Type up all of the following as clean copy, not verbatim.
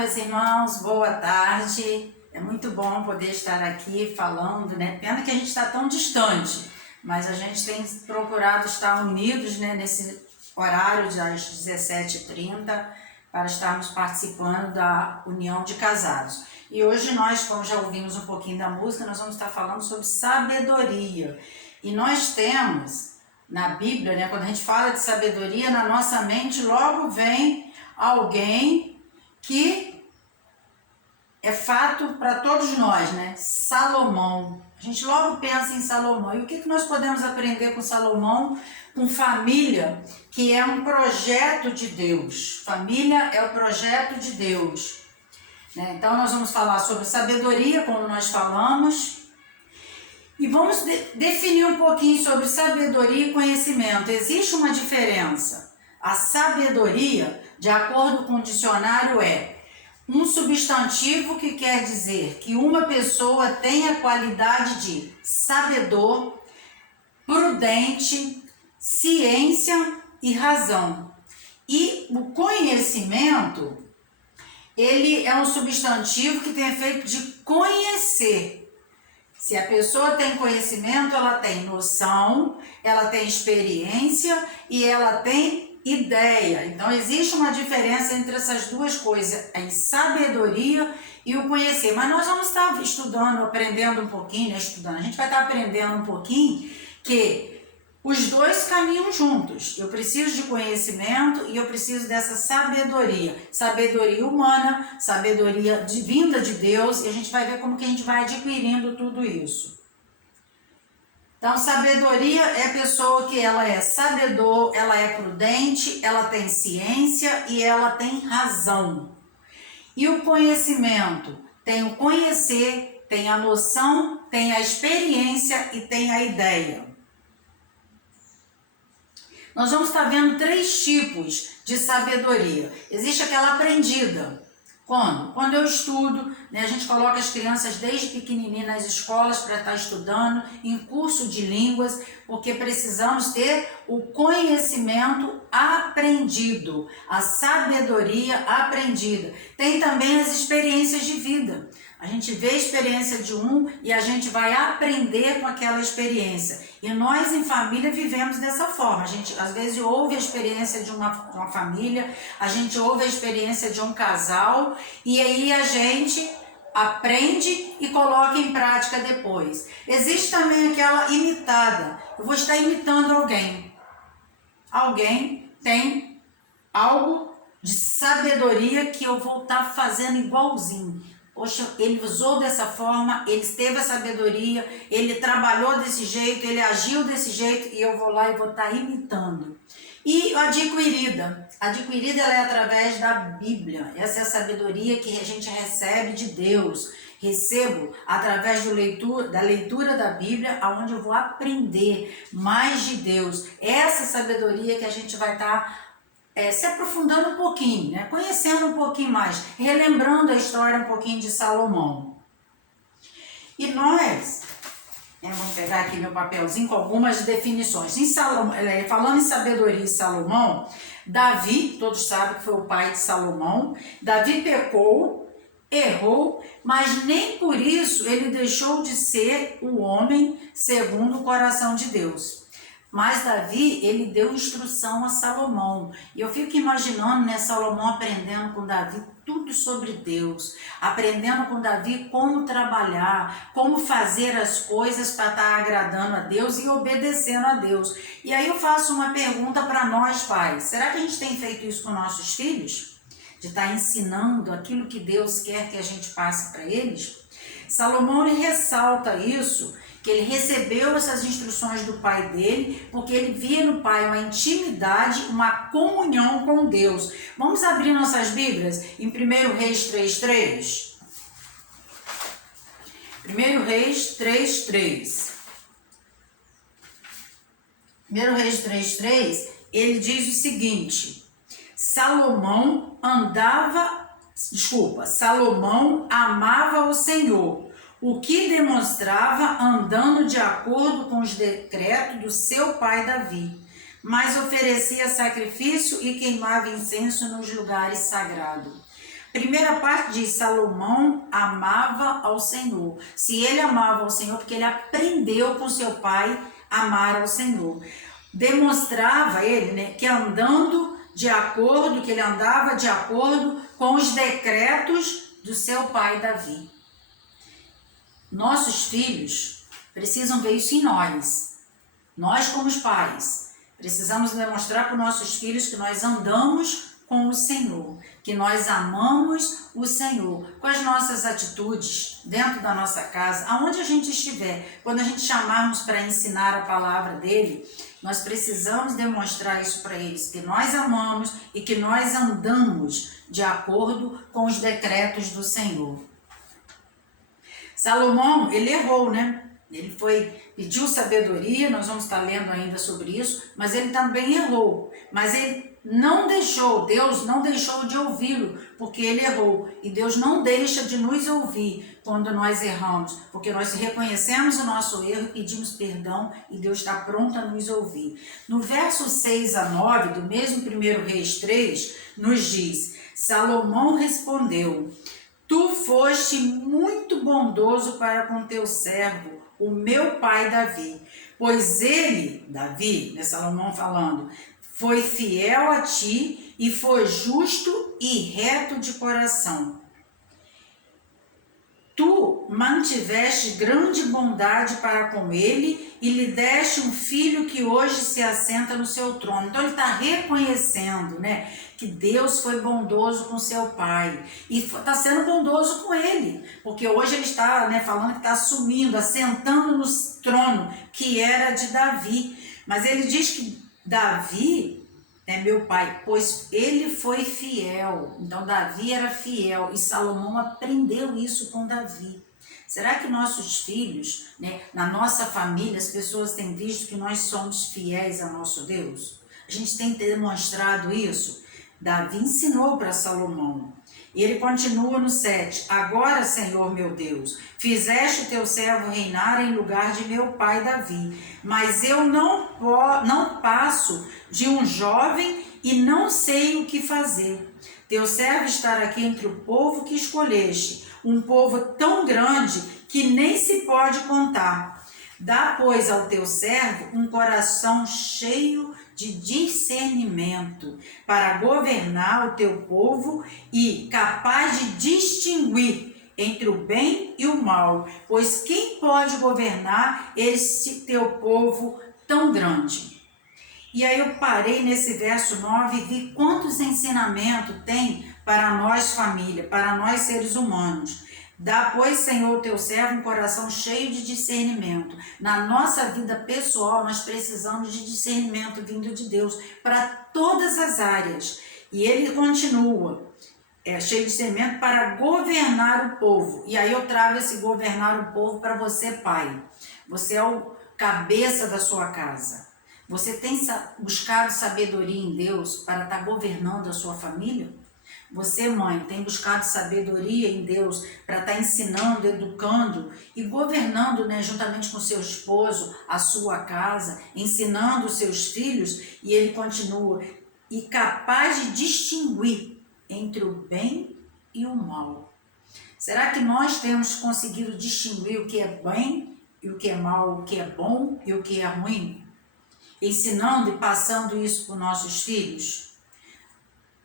meus irmãos, boa tarde. É muito bom poder estar aqui falando, né? Pena que a gente está tão distante, mas a gente tem procurado estar unidos, né, nesse horário das 17h30 para estarmos participando da união de casados. E hoje nós, como já ouvimos um pouquinho da música, nós vamos estar falando sobre sabedoria. E nós temos na Bíblia, né, quando a gente fala de sabedoria, na nossa mente logo vem alguém que é fato para todos nós, né? Salomão. A gente logo pensa em Salomão. E o que nós podemos aprender com Salomão? Com família, que é um projeto de Deus. Família é o projeto de Deus. Né? Então nós vamos falar sobre sabedoria, como nós falamos. E vamos definir um pouquinho sobre sabedoria e conhecimento. Existe uma diferença. A sabedoria, de acordo com o dicionário, é um substantivo que quer dizer que uma pessoa tem a qualidade de sabedor, prudente, ciência e razão. E o conhecimento, ele é um substantivo que tem efeito de conhecer. Se a pessoa tem conhecimento, ela tem noção, ela tem experiência e ela tem ideia. Então existe uma diferença entre essas duas coisas, a sabedoria e o conhecer. Mas nós vamos estar estudando, aprendendo um pouquinho, né? A gente vai estar aprendendo um pouquinho que os dois caminham juntos. Eu preciso de conhecimento e eu preciso dessa sabedoria. Sabedoria humana, sabedoria vinda de Deus, e a gente vai ver como que a gente vai adquirindo tudo isso. Então, sabedoria é a pessoa que ela é sabedor, ela é prudente, ela tem ciência e ela tem razão. E o conhecimento tem o conhecer, tem a noção, tem a experiência e tem a ideia. Nós vamos estar vendo 3 tipos de sabedoria. Existe aquela aprendida. Quando? Quando eu estudo, né, a gente coloca as crianças desde pequenininha nas escolas para estar estudando, em curso de línguas, porque precisamos ter o conhecimento aprendido, a sabedoria aprendida. Tem também as experiências de vida. A gente vê a experiência de um e a gente vai aprender com aquela experiência. E nós em família vivemos dessa forma. A gente às vezes ouve a experiência de uma família, a gente ouve a experiência de um casal e aí a gente aprende e coloca em prática depois. Existe também aquela imitada. Eu vou estar imitando alguém. Alguém tem algo de sabedoria que eu vou estar fazendo igualzinho. Poxa, ele usou dessa forma, ele teve a sabedoria, ele trabalhou desse jeito, ele agiu desse jeito e eu vou lá e vou estar imitando. E a adquirida. A adquirida ela é através da Bíblia. Essa é a sabedoria que a gente recebe de Deus. Recebo através da leitura da Bíblia, onde eu vou aprender mais de Deus. Essa sabedoria que a gente vai estar se aprofundando um pouquinho, né? Conhecendo um pouquinho mais, relembrando a história um pouquinho de Salomão. E nós, vamos pegar aqui meu papelzinho com algumas definições. Falando em sabedoria e Salomão, Davi, todos sabem que foi o pai de Salomão, Davi pecou, errou, mas nem por isso ele deixou de ser o homem segundo o coração de Deus. Mas Davi, ele deu instrução a Salomão. E eu fico imaginando, né, Salomão aprendendo com Davi tudo sobre Deus. Aprendendo com Davi como trabalhar, como fazer as coisas para estar agradando a Deus e obedecendo a Deus. E aí eu faço uma pergunta para nós, pais. Será que a gente tem feito isso com nossos filhos? De estar ensinando aquilo que Deus quer que a gente passe para eles? Salomão, ele ressalta isso, que ele recebeu essas instruções do pai dele, porque ele via no pai uma intimidade, uma comunhão com Deus. Vamos abrir nossas Bíblias em 1 Reis 3:3. 1 Reis 3:3. 1 Reis 3:3, ele diz o seguinte: Salomão amava o Senhor, o que demonstrava andando de acordo com os decretos do seu pai Davi, mas oferecia sacrifício e queimava incenso nos lugares sagrados. Primeira parte diz: Salomão amava ao Senhor. Se ele amava ao Senhor, porque ele aprendeu com seu pai a amar ao Senhor. Demonstrava ele, né, que andando de acordo, que ele andava de acordo com os decretos do seu pai Davi. Nossos filhos precisam ver isso em nós. Nós, como os pais, precisamos demonstrar para os nossos filhos que nós andamos com o Senhor, que nós amamos o Senhor, com as nossas atitudes dentro da nossa casa, aonde a gente estiver. Quando a gente chamarmos para ensinar a palavra dele, nós precisamos demonstrar isso para eles, que nós amamos e que nós andamos de acordo com os decretos do Senhor. Salomão, ele errou, né? Ele pediu sabedoria, nós vamos estar lendo ainda sobre isso, mas ele também errou. Mas ele não deixou, Deus não deixou de ouvi-lo, porque ele errou. E Deus não deixa de nos ouvir quando nós erramos, porque nós reconhecemos o nosso erro, pedimos perdão e Deus está pronto a nos ouvir. No verso 6 a 9, do mesmo 1 Reis 3, nos diz: Salomão respondeu: Tu foste muito bondoso para com teu servo, o meu pai Davi, pois ele, Davi, né, Salomão falando, foi fiel a ti e foi justo e reto de coração. Tu mantiveste grande bondade para com ele e lhe deste um filho que hoje se assenta no seu trono. Então ele está reconhecendo, né, que Deus foi bondoso com seu pai e está sendo bondoso com ele, porque hoje ele está, né, falando que está assumindo, assentando no trono que era de Davi. Mas ele diz que Davi é meu pai, pois ele foi fiel. Então Davi era fiel e Salomão aprendeu isso com Davi. Será que nossos filhos, né, na nossa família, as pessoas têm visto que nós somos fiéis a nosso Deus? A gente tem demonstrado isso? Davi ensinou para Salomão. E ele continua no 7. Agora, Senhor meu Deus, fizeste o teu servo reinar em lugar de meu pai Davi, mas eu não passo de um jovem e não sei o que fazer. Teu servo está aqui entre o povo que escolheste, um povo tão grande que nem se pode contar. Dá, pois, ao teu servo um coração cheio de discernimento para governar o teu povo e capaz de distinguir entre o bem e o mal, pois quem pode governar esse teu povo tão grande? E aí eu parei nesse verso 9 e vi quantos ensinamentos tem para nós família, para nós seres humanos. Dá, pois, Senhor, teu servo um coração cheio de discernimento. Na nossa vida pessoal, nós precisamos de discernimento vindo de Deus para todas as áreas. E ele continua, cheio de discernimento para governar o povo. E aí eu trago esse governar o povo para você, pai. Você é o cabeça da sua casa. Você tem buscado sabedoria em Deus para estar governando a sua família? Você, mãe, tem buscado sabedoria em Deus para estar ensinando, educando e governando, né, juntamente com seu esposo, a sua casa, ensinando os seus filhos? E ele continua, e capaz de distinguir entre o bem e o mal. Será que nós temos conseguido distinguir o que é bem e o que é mal, o que é bom e o que é ruim? Ensinando e passando isso para os nossos filhos?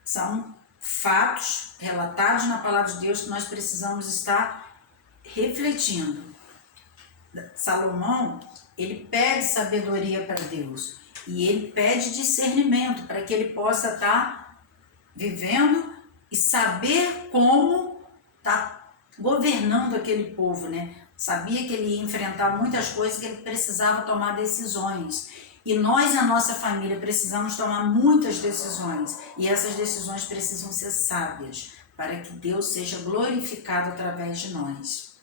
São fatos relatados na palavra de Deus que nós precisamos estar refletindo. Salomão, ele pede sabedoria para Deus e ele pede discernimento para que ele possa estar vivendo e saber como estar governando aquele povo, né? Sabia que ele ia enfrentar muitas coisas, que ele precisava tomar decisões. E nós, na nossa família, precisamos tomar muitas decisões. E essas decisões precisam ser sábias, para que Deus seja glorificado através de nós.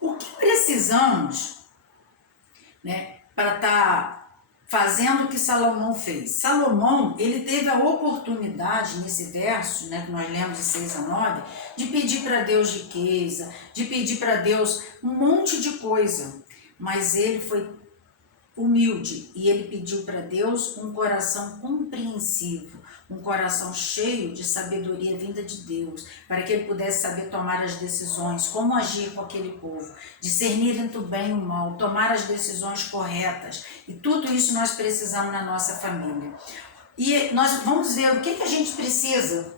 O que precisamos, né, para estar fazendo o que Salomão fez? Salomão, ele teve a oportunidade, nesse verso, né, que nós lemos de 6 a 9, de pedir para Deus riqueza, de pedir para Deus um monte de coisa. Mas ele foi humilde e ele pediu para Deus um coração compreensivo, um coração cheio de sabedoria vinda de Deus, para que ele pudesse saber tomar as decisões, como agir com aquele povo, discernir entre o bem e o mal, tomar as decisões corretas. E tudo isso nós precisamos na nossa família. E nós vamos ver o que a gente precisa.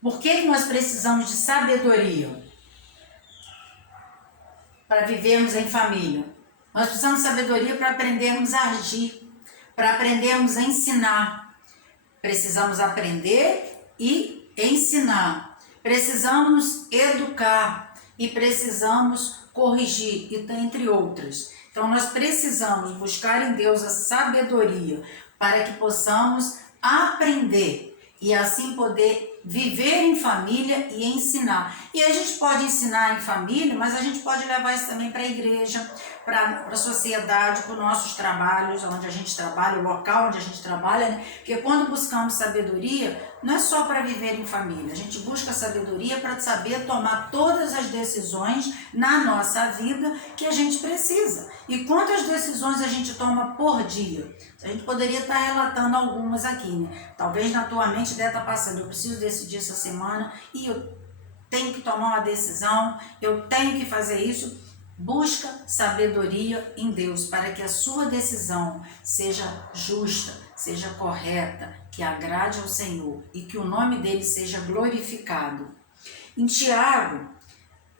Por que nós precisamos de sabedoria para vivermos em família? Nós precisamos de sabedoria para aprendermos a agir, para aprendermos a ensinar. Precisamos aprender e ensinar. Precisamos educar e precisamos corrigir, e entre outras. Então nós precisamos buscar em Deus a sabedoria para que possamos aprender e assim poder viver em família e ensinar. E a gente pode ensinar em família, mas a gente pode levar isso também para a igreja, para a sociedade, para os nossos trabalhos, onde a gente trabalha, o local onde a gente trabalha, né? Porque quando buscamos sabedoria, não é só para viver em família, a gente busca sabedoria para saber tomar todas as decisões na nossa vida que a gente precisa. E quantas decisões a gente toma por dia? A gente poderia estar relatando algumas aqui, né? Talvez na tua mente deve estar passando, eu preciso decidir essa semana e eu tenho que tomar uma decisão, eu tenho que fazer isso. Busca sabedoria em Deus para que a sua decisão seja justa, seja correta, que agrade ao Senhor e que o nome dele seja glorificado. Em Tiago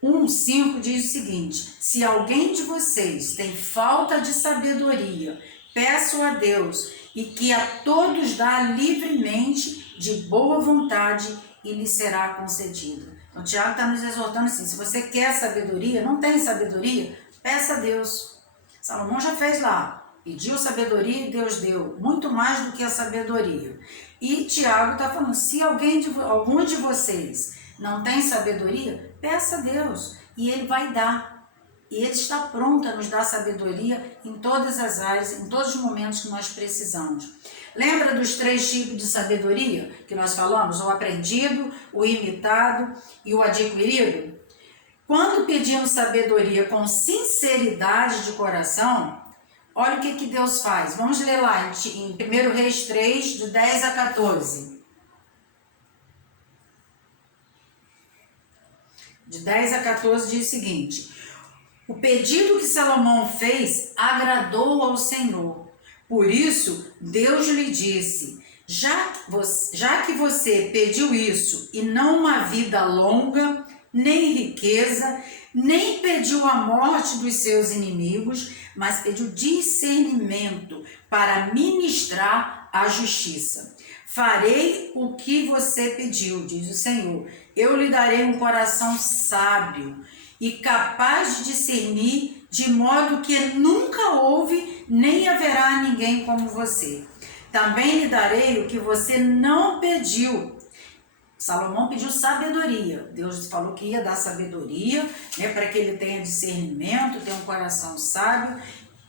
1,5 diz o seguinte: se alguém de vocês tem falta de sabedoria, peço a Deus e que a todos dá livremente, de boa vontade, e lhe será concedido. Então, o Tiago está nos exortando assim: se você quer sabedoria, não tem sabedoria, peça a Deus. Salomão já fez lá, pediu sabedoria e Deus deu, muito mais do que a sabedoria. E Tiago está falando: se algum de vocês não tem sabedoria, peça a Deus e ele vai dar. E ele está pronto a nos dar sabedoria em todas as áreas, em todos os momentos que nós precisamos. Lembra dos 3 tipos de sabedoria que nós falamos? O aprendido, o imitado e o adquirido? Quando pedimos sabedoria com sinceridade de coração, olha o que Deus faz. Vamos ler lá em 1 Reis 3, de 10 a 14. De 10 a 14 diz o seguinte: o pedido que Salomão fez agradou ao Senhor. Por isso, Deus lhe disse: já que você pediu isso e não uma vida longa, nem riqueza, nem pediu a morte dos seus inimigos, mas pediu discernimento para ministrar a justiça. Farei o que você pediu, diz o Senhor. Eu lhe darei um coração sábio e capaz de discernir, de modo que nunca houve nem haverá ninguém como você. Também lhe darei o que você não pediu. Salomão pediu sabedoria. Deus falou que ia dar sabedoria, né, para que ele tenha discernimento, tenha um coração sábio,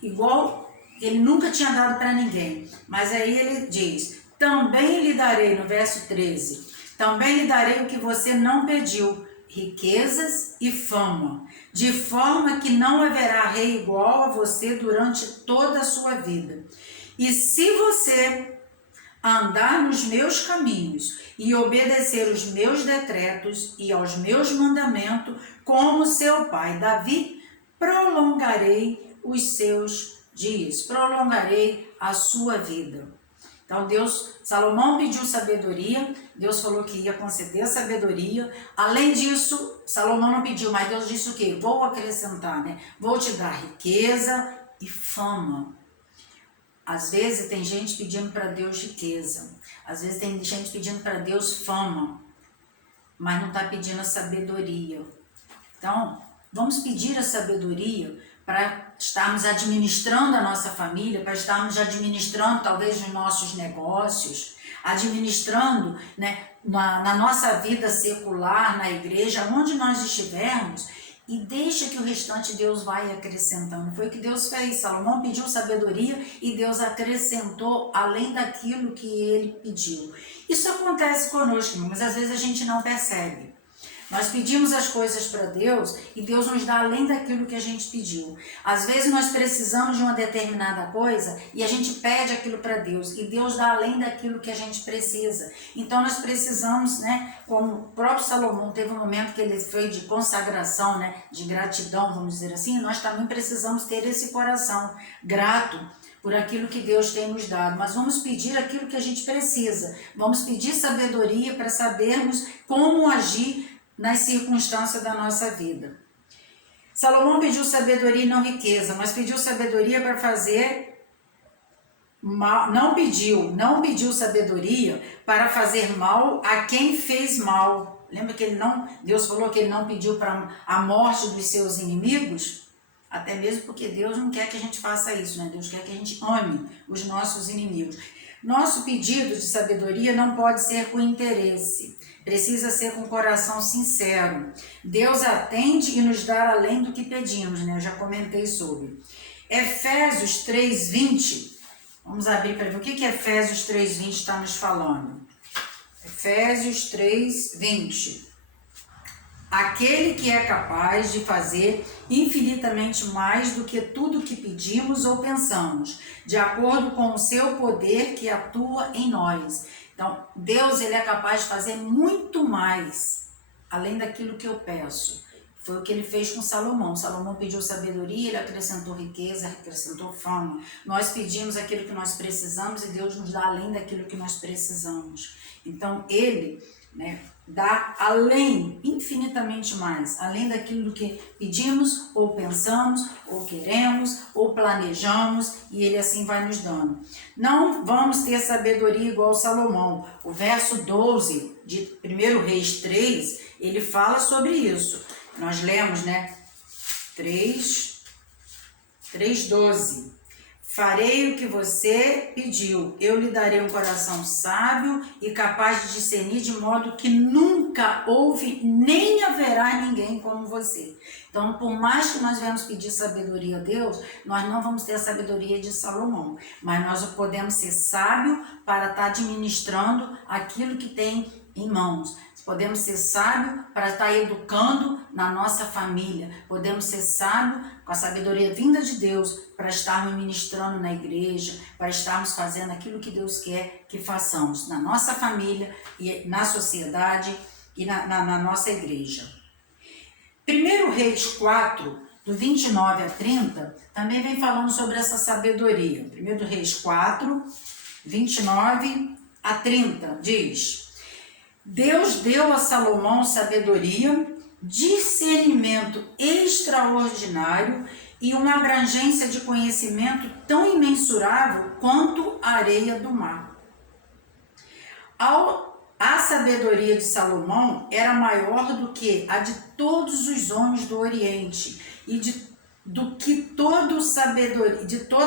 igual ele nunca tinha dado para ninguém. Mas aí ele diz: também lhe darei, no verso 13, também lhe darei o que você não pediu, riquezas e fama, de forma que não haverá rei igual a você durante toda a sua vida. E se você andar nos meus caminhos e obedecer os meus decretos e aos meus mandamentos, como seu pai Davi, prolongarei os seus dias, prolongarei a sua vida. Então Salomão pediu sabedoria, Deus falou que ia conceder sabedoria. Além disso, Salomão não pediu, mas Deus disse o quê? Vou acrescentar, né? Vou te dar riqueza e fama. Às vezes tem gente pedindo para Deus riqueza, às vezes tem gente pedindo para Deus fama, mas não está pedindo a sabedoria. Então, vamos pedir a sabedoria para estarmos administrando a nossa família, para estarmos administrando talvez os nossos negócios, administrando, né, na nossa vida secular, na igreja, onde nós estivermos, e deixa que o restante Deus vai acrescentando. Foi o que Deus fez. Salomão pediu sabedoria e Deus acrescentou além daquilo que ele pediu. Isso acontece conosco, mas às vezes a gente não percebe. Nós pedimos as coisas para Deus e Deus nos dá além daquilo que a gente pediu. Às vezes nós precisamos de uma determinada coisa e a gente pede aquilo para Deus e Deus dá além daquilo que a gente precisa. Então nós precisamos, né, como o próprio Salomão teve um momento que ele foi de consagração, né, de gratidão, vamos dizer assim, nós também precisamos ter esse coração grato por aquilo que Deus tem nos dado, mas vamos pedir aquilo que a gente precisa, vamos pedir sabedoria para sabermos como agir nas circunstâncias da nossa vida. Salomão pediu sabedoria e não riqueza, mas pediu sabedoria para fazer mal, não pediu sabedoria para fazer mal a quem fez mal. Lembra que Deus falou que ele não pediu para a morte dos seus inimigos? Até mesmo porque Deus não quer que a gente faça isso, né? Deus quer que a gente ame os nossos inimigos. Nosso pedido de sabedoria não pode ser com interesse, precisa ser com coração sincero. Deus atende e nos dá além do que pedimos, né? Eu já comentei sobre. Efésios 3:20, vamos abrir para ver o que Efésios 3:20 está nos falando. Efésios 3:20. Aquele que é capaz de fazer infinitamente mais do que tudo que pedimos ou pensamos, de acordo com o seu poder que atua em nós. Então, Deus ele é capaz de fazer muito mais, além daquilo que eu peço. Foi o que ele fez com Salomão. Salomão pediu sabedoria, ele acrescentou riqueza, acrescentou fama. Nós pedimos aquilo que nós precisamos e Deus nos dá além daquilo que nós precisamos. Então, ele, né, dá além, infinitamente mais, além daquilo que pedimos, ou pensamos, ou queremos, ou planejamos, e ele assim vai nos dando. Não vamos ter sabedoria igual Salomão. O verso 12 de 1 Reis 3, ele fala sobre isso. Nós lemos, né? 3:12. Farei o que você pediu, eu lhe darei um coração sábio e capaz de discernir, de modo que nunca houve nem haverá ninguém como você. Então, por mais que nós venhamos pedir sabedoria a Deus, nós não vamos ter a sabedoria de Salomão, mas nós podemos ser sábios para estar administrando aquilo que tem em mãos. Podemos ser sábios para estar educando na nossa família. Podemos ser sábios com a sabedoria vinda de Deus para estarmos ministrando na igreja, para estarmos fazendo aquilo que Deus quer que façamos na nossa família e na sociedade e na nossa igreja. 1 Reis 4, do 29 a 30, também vem falando sobre essa sabedoria. 1 Reis 4, 29 a 30, diz: Deus deu a Salomão sabedoria, discernimento extraordinário e uma abrangência de conhecimento tão imensurável quanto a areia do mar. A sabedoria de Salomão era maior do que a de todos os homens do Oriente e de toda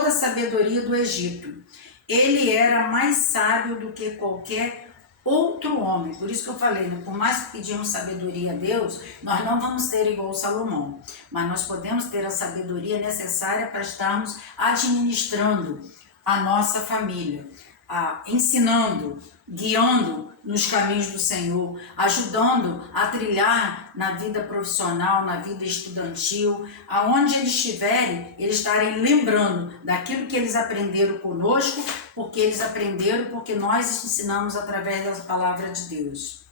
a sabedoria do Egito. Ele era mais sábio do que qualquer outro homem. Por isso que eu falei, né? Por mais que pedimos sabedoria a Deus, nós não vamos ter igual Salomão, mas nós podemos ter a sabedoria necessária para estarmos administrando a nossa família, ensinando, guiando nos caminhos do Senhor, ajudando a trilhar na vida profissional, na vida estudantil, aonde eles estiverem, eles estarem lembrando daquilo que eles aprenderam conosco, porque eles aprenderam, porque nós ensinamos através da palavra de Deus.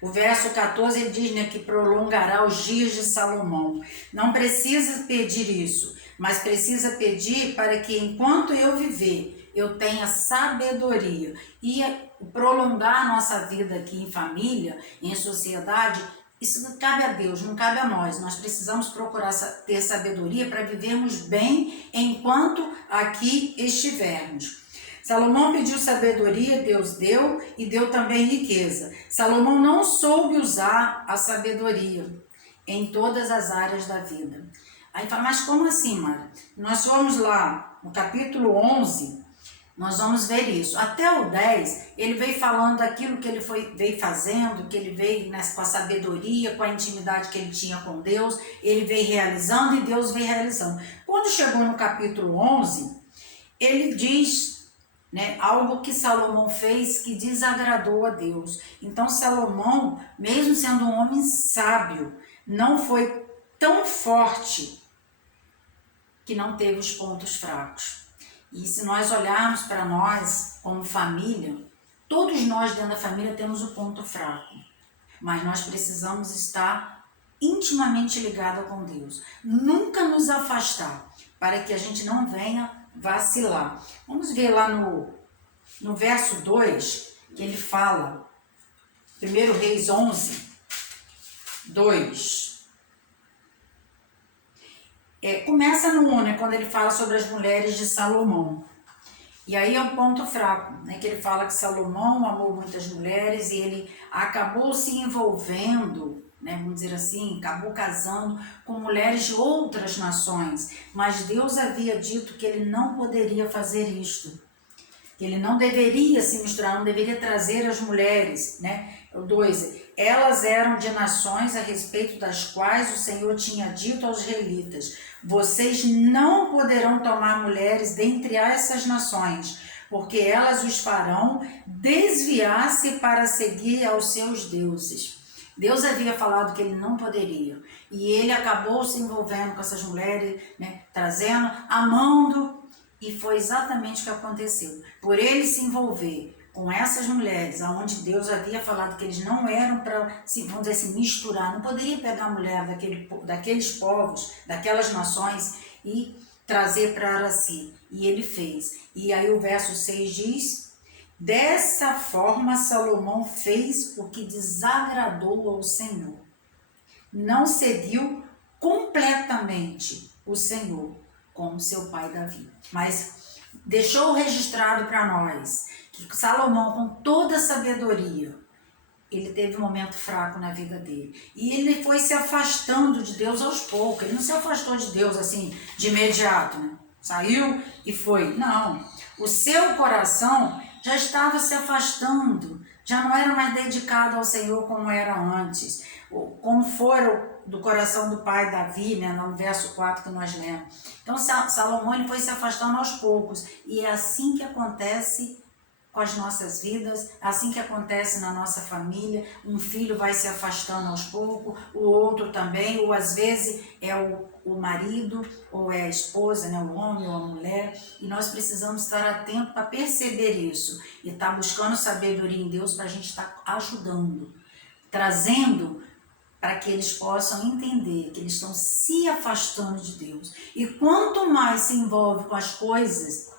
O verso 14 ele diz, né, que prolongará os dias de Salomão. Não precisa pedir isso, mas precisa pedir para que enquanto eu viver, eu tenha sabedoria e prolongar a nossa vida aqui em família, em sociedade. Isso cabe a Deus, não cabe a nós. Nós precisamos procurar ter sabedoria para vivermos bem enquanto aqui estivermos. Salomão pediu sabedoria, Deus deu e deu também riqueza. Salomão não soube usar a sabedoria em todas as áreas da vida. Aí fala, mas como assim, Mara? Nós fomos lá no capítulo 11, nós vamos ver isso. Até o 10, ele veio falando daquilo que ele veio fazendo, que ele veio com a sabedoria, com a intimidade que ele tinha com Deus, ele veio realizando e Deus veio realizando. Quando chegou no capítulo 11, ele diz, né, algo que Salomão fez que desagradou a Deus. Então Salomão, mesmo sendo um homem sábio, não foi tão forte que não teve os pontos fracos. E se nós olharmos para nós como família, todos nós dentro da família temos o ponto fraco, mas nós precisamos estar intimamente ligados com Deus, nunca nos afastar, para que a gente não venha vacilar. Vamos ver lá no verso 2, que ele fala, 1 Reis 11, 2. Começa no 1, né, quando ele fala sobre as mulheres de Salomão. E aí é um ponto fraco, né, que ele fala que Salomão amou muitas mulheres e ele acabou se envolvendo, né, vamos dizer assim, acabou casando com mulheres de outras nações. Mas Deus havia dito que ele não poderia fazer isto, que ele não deveria se misturar, não deveria trazer as mulheres, né? 2, elas eram de nações a respeito das quais o Senhor tinha dito aos israelitas: vocês não poderão tomar mulheres dentre essas nações, porque elas os farão desviar-se para seguir aos seus deuses. Deus havia falado que ele não poderia, e ele acabou se envolvendo com essas mulheres, né, trazendo, amando, e foi exatamente o que aconteceu. Por ele se envolver com essas mulheres, onde Deus havia falado que eles não eram para, vamos dizer assim, misturar, não poderia pegar a mulher daqueles povos, daquelas nações e trazer para si. E ele fez. E aí o verso 6 diz: dessa forma Salomão fez o que desagradou ao Senhor. Não seguiu completamente o Senhor, como seu pai Davi, mas deixou registrado para nós que Salomão, com toda a sabedoria, ele teve um momento fraco na vida dele. E ele foi se afastando de Deus aos poucos. Ele não se afastou de Deus assim, de imediato, né? Saiu e foi. Não. O seu coração já estava se afastando, já não era mais dedicado ao Senhor como era antes. Como foi do coração do pai Davi, né, no verso 4 que nós lemos. Então Salomão ele foi se afastando aos poucos. E é assim que acontece com as nossas vidas, assim que acontece na nossa família. Um filho vai se afastando aos poucos, o outro também, ou às vezes é o marido, ou é a esposa, né, o homem ou a mulher, e nós precisamos estar atentos para perceber isso, e estar buscando sabedoria em Deus para a gente estar ajudando, trazendo para que eles possam entender que eles estão se afastando de Deus. E quanto mais se envolve com as coisas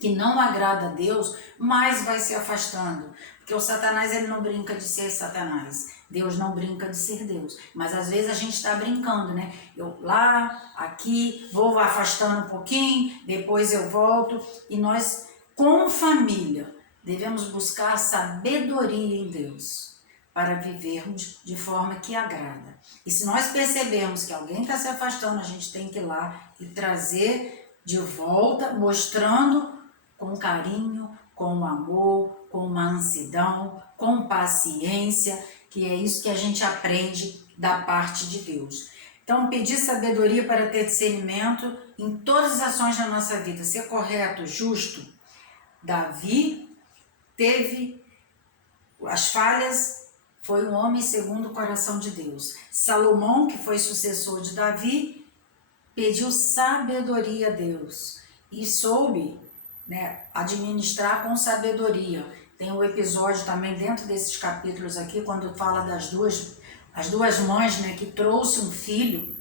que não agrada a Deus, mais vai se afastando. Porque o Satanás, ele não brinca de ser Satanás. Deus não brinca de ser Deus. Mas às vezes a gente está brincando, né? Eu lá, aqui, vou afastando um pouquinho, depois eu volto. E nós, como família, devemos buscar sabedoria em Deus para vivermos de forma que agrada. E se nós percebermos que alguém está se afastando, a gente tem que ir lá e trazer de volta, mostrando com carinho, com amor, com mansidão, com paciência, que é isso que a gente aprende da parte de Deus. Então, pedir sabedoria para ter discernimento em todas as ações da nossa vida, ser correto, justo. Davi teve as falhas, foi um homem segundo o coração de Deus. Salomão, que foi sucessor de Davi, pediu sabedoria a Deus e soube, né, administrar com sabedoria. Tem um episódio também dentro desses capítulos aqui, quando fala das duas mães, né, que trouxe um filho.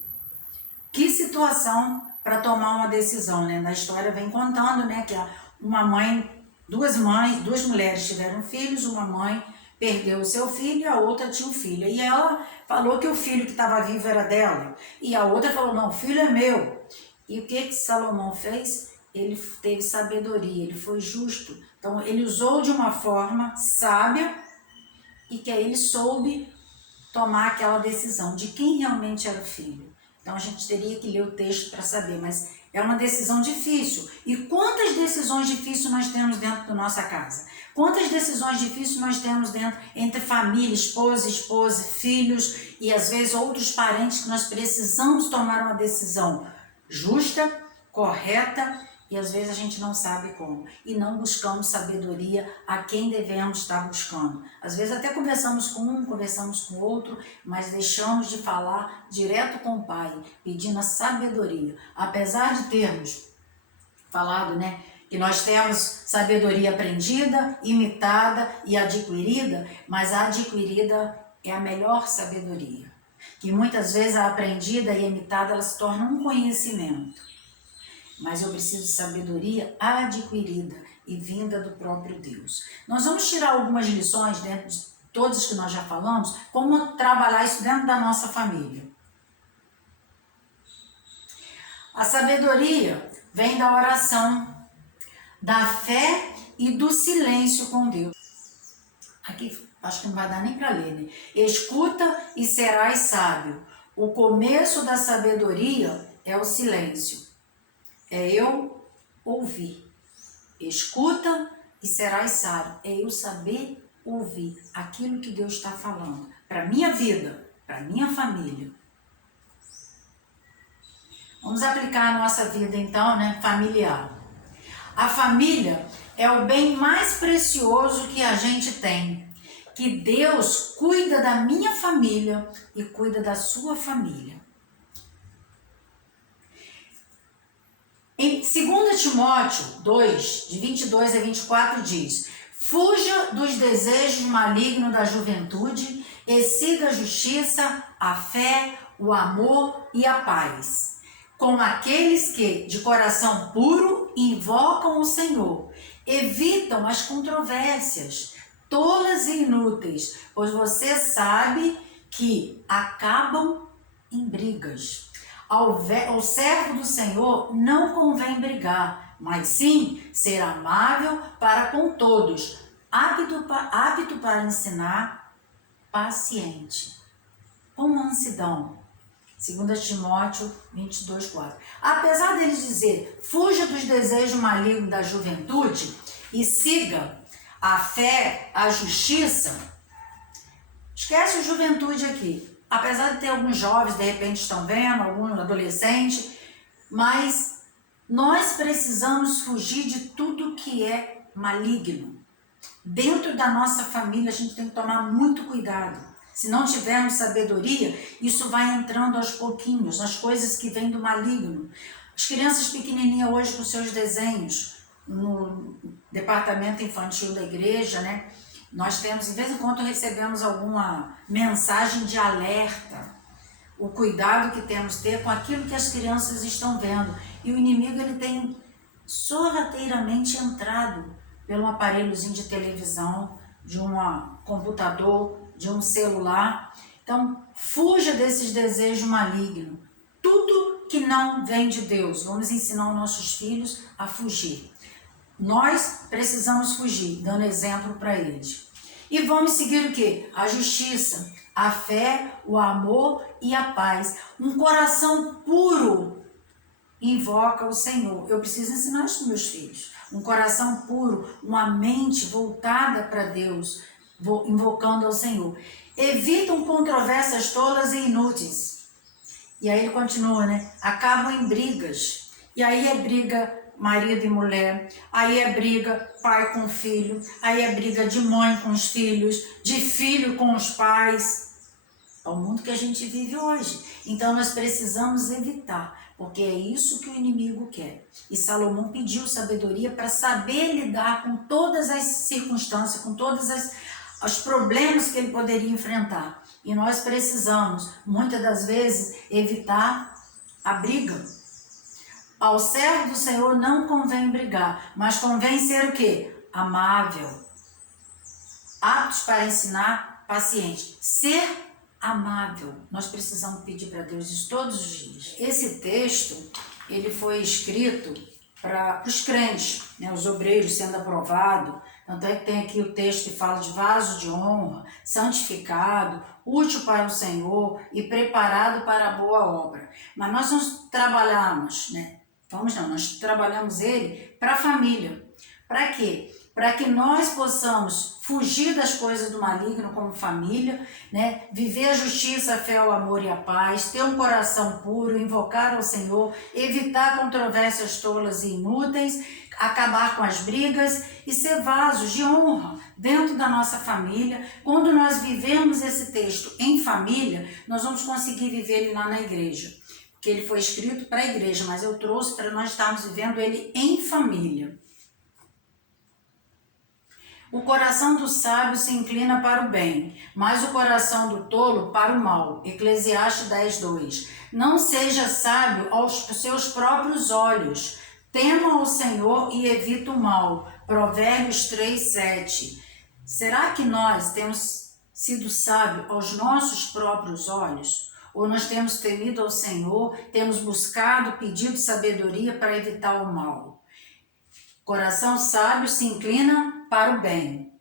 Que situação para tomar uma decisão, né? Na história vem contando, né, que uma mãe, duas mulheres tiveram filhos, uma mãe perdeu o seu filho e a outra tinha um filho. E ela falou que o filho que estava vivo era dela. E a outra falou, não, o filho é meu. E o que Salomão fez? Ele teve sabedoria, ele foi justo. Então, ele usou de uma forma sábia e que aí ele soube tomar aquela decisão de quem realmente era o filho. Então, a gente teria que ler o texto para saber, mas é uma decisão difícil. E quantas decisões difíceis nós temos dentro da nossa casa? Quantas decisões difíceis nós temos dentro, entre família, esposa, filhos e às vezes outros parentes que nós precisamos tomar uma decisão justa, correta E às vezes a gente não sabe como. E não buscamos sabedoria a quem devemos estar buscando. Às vezes até conversamos com um, conversamos com outro, mas deixamos de falar direto com o Pai, pedindo a sabedoria. Apesar de termos falado, né, que nós temos sabedoria aprendida, imitada e adquirida, mas a adquirida é a melhor sabedoria. Que muitas vezes a aprendida e a imitada, ela se torna um conhecimento. Mas eu preciso de sabedoria adquirida e vinda do próprio Deus. Nós vamos tirar algumas lições dentro de todas que nós já falamos, como trabalhar isso dentro da nossa família. A sabedoria vem da oração, da fé e do silêncio com Deus. Aqui acho que não vai dar nem para ler, né? Escuta e serás sábio. O começo da sabedoria é o silêncio. É eu ouvir. Escuta e serás sábio. É eu saber ouvir aquilo que Deus está falando. Para minha vida, para minha família. Vamos aplicar a nossa vida então, né, familiar. A família é o bem mais precioso que a gente tem. Que Deus cuida da minha família e cuida da sua família. Em 2 Timóteo 2, de 22 a 24 diz: fuja dos desejos malignos da juventude e siga a justiça, a fé, o amor e a paz, com aqueles que, de coração puro, invocam o Senhor. Evitam as controvérsias, tolas e inúteis, pois você sabe que acabam em brigas. Ao servo do Senhor não convém brigar, mas sim ser amável para com todos, apto para ensinar, paciente, com mansidão. 2 Timóteo 22, 4. Apesar deles dizer, fuja dos desejos malignos da juventude e siga a fé, a justiça, esquece a juventude aqui. Apesar de ter alguns jovens, de repente estão vendo, alguns adolescentes, mas nós precisamos fugir de tudo que é maligno. Dentro da nossa família a gente tem que tomar muito cuidado. Se não tivermos sabedoria, isso vai entrando aos pouquinhos, nas coisas que vêm do maligno. As crianças pequenininhas hoje com seus desenhos, no departamento infantil da igreja, né? Nós temos, de vez em quando recebemos alguma mensagem de alerta. O cuidado que temos de ter com aquilo que as crianças estão vendo. E o inimigo ele tem sorrateiramente entrado pelo aparelhozinho de televisão, de um computador, de um celular. Então, fuja desses desejos malignos. Tudo que não vem de Deus, vamos ensinar os nossos filhos a fugir. Nós precisamos fugir, dando exemplo para eles. E vamos seguir o quê? A justiça, a fé, o amor e a paz. Um coração puro invoca o Senhor. Eu preciso ensinar isso para meus filhos. Um coração puro, uma mente voltada para Deus, invocando ao Senhor. Evitam controvérsias tolas e inúteis. E aí ele continua, né? Acabam em brigas. E aí é briga marido e mulher, aí é briga pai com filho, aí é briga de mãe com os filhos, de filho com os pais. É o mundo que a gente vive hoje. Então nós precisamos evitar, porque é isso que o inimigo quer. E Salomão pediu sabedoria para saber lidar com todas as circunstâncias, com todos os problemas que ele poderia enfrentar. E nós precisamos, muitas das vezes, evitar a briga. Ao servo do Senhor não convém brigar, mas convém ser o quê? Amável, aptos para ensinar, paciente. Ser amável. Nós precisamos pedir para Deus isso todos os dias. Esse texto, ele foi escrito para os crentes, né, os obreiros sendo aprovados. Tanto é que tem aqui o texto que fala de vaso de honra, santificado, útil para o Senhor e preparado para a boa obra. Mas nós trabalhamos, né? Nós trabalhamos ele para a família, Para quê? Para que nós possamos fugir das coisas do maligno como família, né? Viver a justiça, a fé, o amor e a paz, ter um coração puro, invocar ao Senhor, evitar controvérsias tolas e inúteis, acabar com as brigas e ser vasos de honra dentro da nossa família. Quando nós vivemos esse texto em família, nós vamos conseguir viver ele lá na igreja, porque ele foi escrito para a igreja, mas eu trouxe para nós estarmos vivendo ele em família. O coração do sábio se inclina para o bem, mas o coração do tolo para o mal. Eclesiastes 10:2. Não seja sábio aos seus próprios olhos. Tema ao Senhor e evita o mal. Provérbios 3:7. Será que nós temos sido sábios aos nossos próprios olhos? Ou nós temos temido ao Senhor, temos buscado, pedido sabedoria para evitar o mal? Coração sábio se inclina para o bem.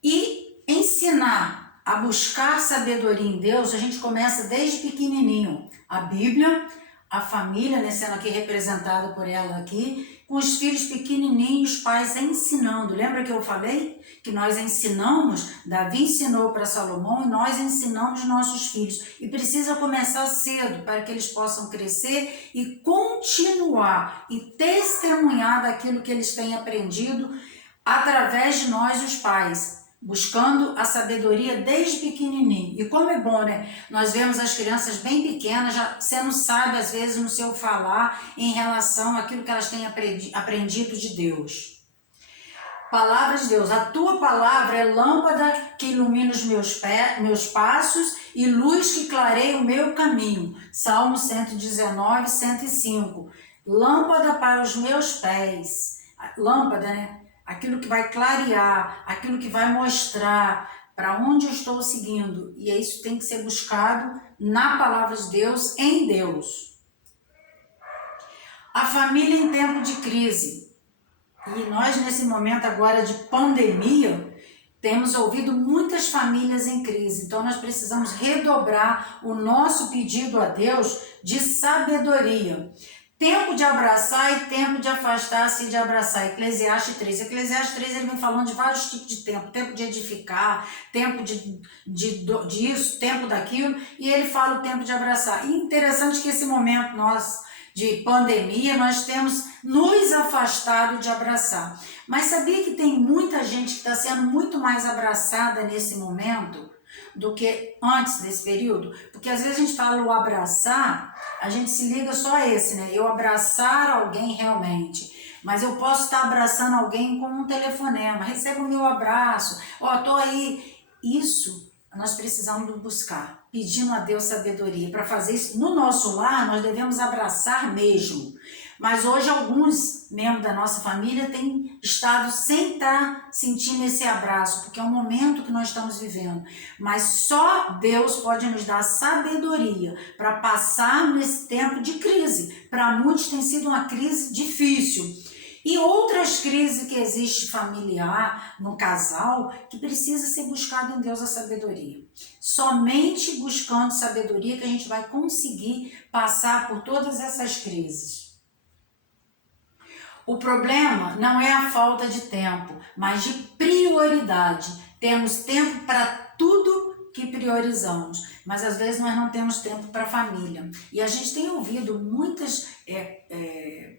E ensinar a buscar sabedoria em Deus, a gente começa desde pequenininho. A Bíblia, a família, né, sendo aqui representada por ela aqui, com os filhos pequenininhos, pais ensinando. Lembra que eu falei que nós ensinamos? Davi ensinou para Salomão e nós ensinamos nossos filhos. E precisa começar cedo para que eles possam crescer e continuar e testemunhar daquilo que eles têm aprendido através de nós, os pais, buscando a sabedoria desde pequenininho. E como é bom, né? Nós vemos as crianças bem pequenas já sendo sábias, às vezes, no seu falar em relação àquilo que elas têm aprendido de Deus. Palavra de Deus. A tua palavra é lâmpada que ilumina os meus passos e luz que clareia o meu caminho. Salmo 119, 105. Lâmpada para os meus pés. Lâmpada, né? Aquilo que vai clarear, aquilo que vai mostrar para onde eu estou seguindo. E isso tem que ser buscado na palavra de Deus, em Deus. A família em tempo de crise. E nós, nesse momento agora de pandemia, temos ouvido muitas famílias em crise. Então, nós precisamos redobrar o nosso pedido a Deus de sabedoria. Tempo de abraçar e tempo de afastar-se e de abraçar. Eclesiastes 3. Eclesiastes 3 ele vem falando de vários tipos de tempo. Tempo de edificar, tempo disso, tempo daquilo. E ele fala o tempo de abraçar. E interessante que esse momento nosso de pandemia, nós temos nos afastado de abraçar. Mas sabia que tem muita gente que está sendo muito mais abraçada nesse momento do que antes desse período? Porque às vezes a gente fala o abraçar, a gente se liga só a esse, né? Eu abraçar alguém realmente. Mas eu posso estar abraçando alguém com um telefonema. Receba o meu abraço. Tô aí. Isso nós precisamos buscar, pedindo a Deus sabedoria. Para fazer isso no nosso lar, nós devemos abraçar mesmo. Mas hoje alguns membros da nossa família têm estado sem estar sentindo esse abraço, porque é um momento que nós estamos vivendo. Mas só Deus pode nos dar sabedoria para passar nesse tempo de crise. Para muitos tem sido uma crise difícil. E outras crises que existem familiar, no casal, que precisa ser buscado em Deus a sabedoria. Somente buscando sabedoria que a gente vai conseguir passar por todas essas crises. O problema não é a falta de tempo, mas de prioridade. Temos tempo para tudo que priorizamos, mas às vezes nós não temos tempo para a família. E a gente tem ouvido muitas,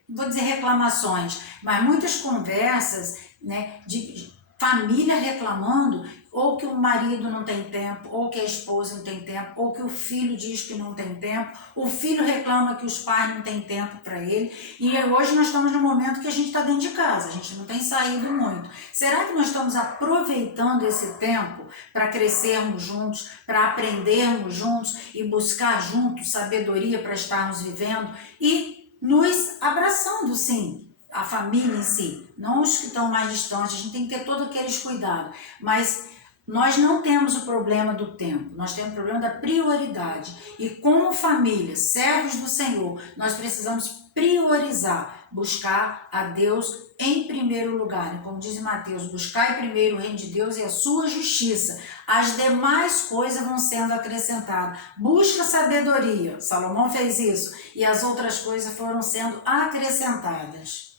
vou dizer reclamações, mas muitas conversas, né, de família reclamando, ou que o marido não tem tempo, ou que a esposa não tem tempo, ou que o filho diz que não tem tempo, o filho reclama que os pais não têm tempo para ele. E hoje nós estamos no momento que a gente está dentro de casa, a gente não tem saído muito. Será que nós estamos aproveitando esse tempo para crescermos juntos, para aprendermos juntos e buscar juntos sabedoria para estarmos vivendo e nos abraçando, sim? A família em si, não os que estão mais distantes, a gente tem que ter todos aqueles cuidados, mas nós não temos o problema do tempo, nós temos o problema da prioridade. E como família, servos do Senhor, nós precisamos priorizar, buscar a Deus em primeiro lugar. Como diz em Mateus, buscai primeiro o reino de Deus e a sua justiça. As demais coisas vão sendo acrescentadas. Busca sabedoria, Salomão fez isso, e as outras coisas foram sendo acrescentadas.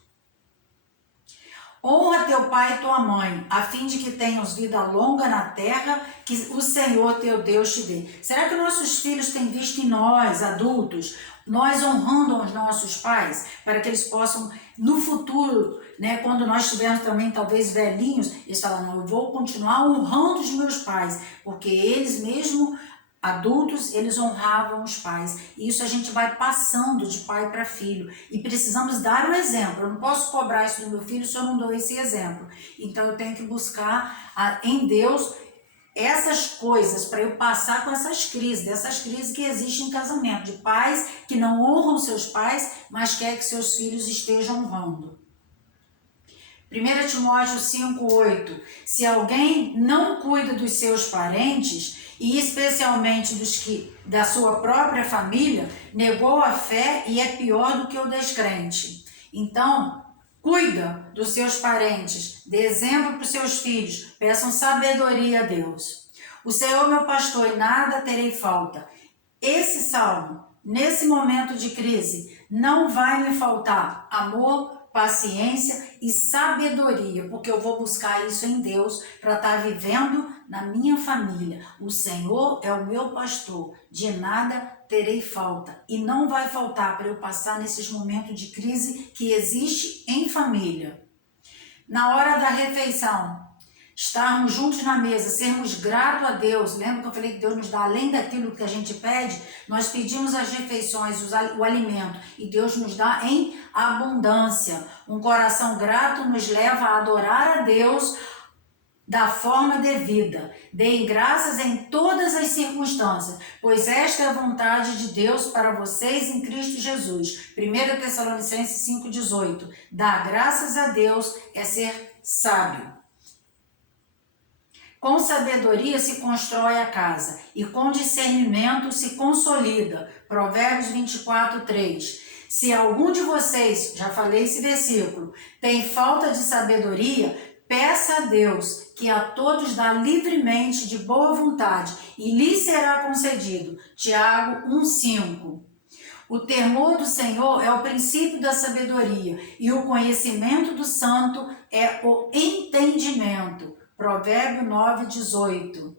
Honra teu pai e tua mãe, a fim de que tenhas vida longa na terra que o Senhor teu Deus te dê. Será que nossos filhos têm visto em nós, adultos, nós honrando os nossos pais, para que eles possam, no futuro, né, quando nós estivermos também talvez velhinhos, eles falam, não, eu vou continuar honrando os meus pais, porque eles mesmo, adultos, eles honravam os pais. E isso a gente vai passando de pai para filho. E precisamos dar o exemplo. Eu não posso cobrar isso do meu filho se eu não dou esse exemplo. Então eu tenho que buscar em Deus essas coisas para eu passar com essas crises, dessas crises que existem em casamento, de pais que não honram seus pais, mas quer que seus filhos estejam honrando. 1 Timóteo 5,8. Se alguém não cuida dos seus parentes, e especialmente dos que da sua própria família, negou a fé e é pior do que o descrente. Então, cuida dos seus parentes, dê exemplo para os seus filhos, peçam sabedoria a Deus. O Senhor meu pastor, e nada terei falta. Esse salmo, nesse momento de crise, não vai me faltar amor, paciência e sabedoria, porque eu vou buscar isso em Deus para estar vivendo na minha família. O Senhor é o meu pastor, de nada terei falta. E não vai faltar para eu passar nesses momentos de crise que existe em família. Na hora da refeição, estarmos juntos na mesa, sermos gratos a Deus. Lembra que eu falei que Deus nos dá além daquilo que a gente pede? Nós pedimos as refeições, o alimento, e Deus nos dá em abundância. Um coração grato nos leva a adorar a Deus da forma devida. Deem graças em todas as circunstâncias, pois esta é a vontade de Deus para vocês em Cristo Jesus. 1 Tessalonicenses 5,18. Dar graças a Deus é ser sábio. Com sabedoria se constrói a casa, e com discernimento se consolida. Provérbios 24:3. Se algum de vocês, já falei esse versículo, tem falta de sabedoria, peça a Deus, que a todos dá livremente de boa vontade, e lhe será concedido. Tiago 1:5. O temor do Senhor é o princípio da sabedoria, e o conhecimento do santo é o entendimento. Provérbio 9:18.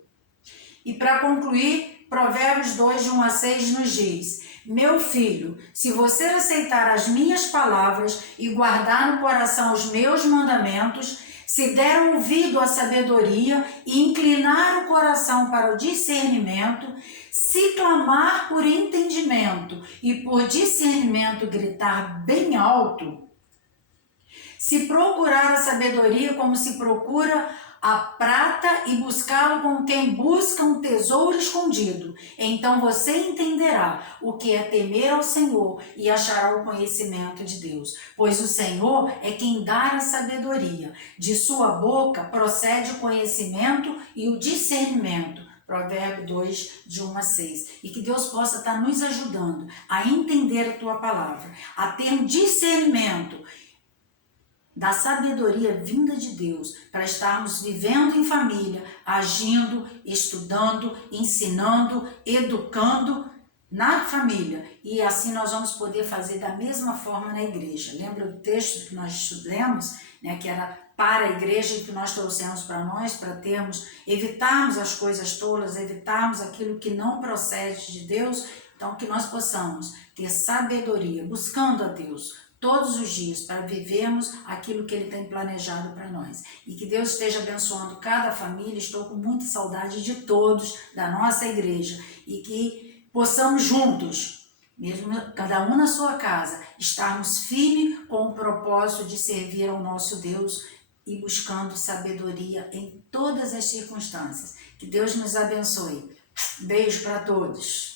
E para concluir, Provérbios 2:1-6 nos diz: meu filho, se você aceitar as minhas palavras e guardar no coração os meus mandamentos, se der ouvido à sabedoria e inclinar o coração para o discernimento, se clamar por entendimento e por discernimento gritar bem alto, se procurar a sabedoria como se procura a prata e buscá-lo como quem busca um tesouro escondido, então você entenderá o que é temer ao Senhor e achará o conhecimento de Deus. Pois o Senhor é quem dá a sabedoria. De sua boca procede o conhecimento e o discernimento. Provérbio 2:1-6. E que Deus possa estar nos ajudando a entender a tua palavra, a ter um discernimento da sabedoria vinda de Deus, para estarmos vivendo em família, agindo, estudando, ensinando, educando na família. E assim nós vamos poder fazer da mesma forma na igreja. Lembra do texto que nós estudamos, né, que era para a igreja, que nós trouxemos para nós, para evitarmos as coisas tolas, evitarmos aquilo que não procede de Deus. Então que nós possamos ter sabedoria, buscando a Deus todos os dias, para vivermos aquilo que Ele tem planejado para nós. E que Deus esteja abençoando cada família. Estou com muita saudade de todos, da nossa igreja. E que possamos juntos, mesmo cada um na sua casa, estarmos firmes com o propósito de servir ao nosso Deus e buscando sabedoria em todas as circunstâncias. Que Deus nos abençoe. Beijo para todos.